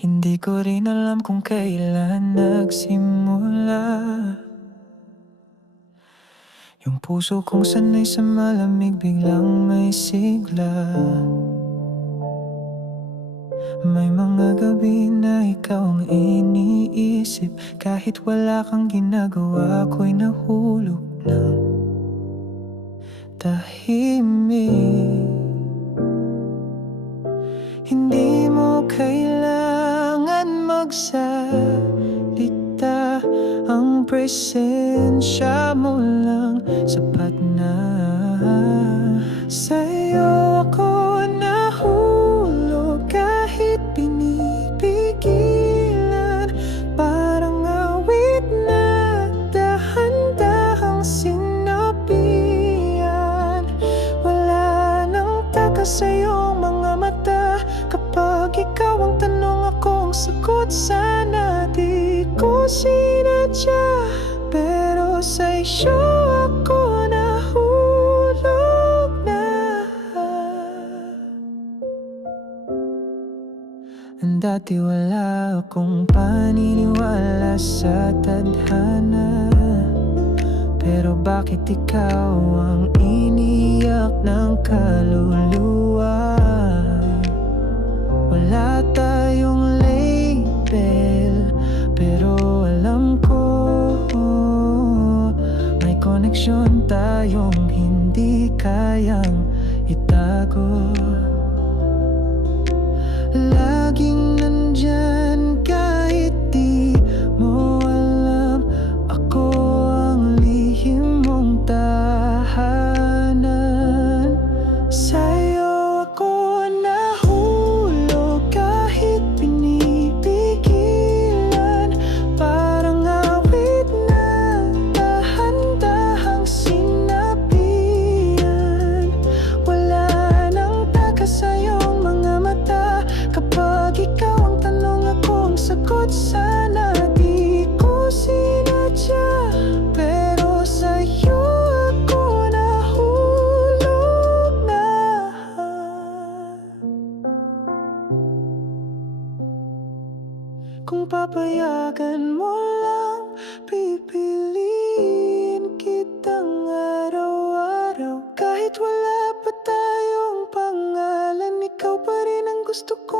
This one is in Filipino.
Hindi ko rin alam kung kailan nagsimula yung puso kong sanay sa malamig biglang may sigla. May mga gabi na ikaw ang iniisip, kahit wala kang ginagawa ako'y nahulog ng tahimik. Hindi mo kailangan magsalita, ang presensya mo lang sapat na. Sa'yo ako nahulog kahit pinipigilan, parang awit na dahan-dahang sinabihan. Wala nang takas sa iyong mga mata, kapag ikaw ang tanong ako ang sagot. Sana di ko sinadya, pero sa iyo ako nahulog na. Dati wala akong paniniwala sa tadhana, pero bakit ikaw ang iniyak ng kaluluwa? Wala tayong label, pero alam ko may koneksyon tayong hindi kayang itago. Laging nandyan kahit di mo alam, ako ang lihim mong tahanan. Sa'yo ako nahulog kahit pinipigilan, parang awit na dahan-dahang sinabihan. Wala nang takas sa iyong mga mata, kapag ikaw ang tanong ako ang sagot. Sana di ko sinadya, pero sa'yo ako nahulog na. Kung papayagan mo lang, pipiliin kitang araw-araw. Kahit wala pa tayong pangalan, ikaw pa rin ang gusto ko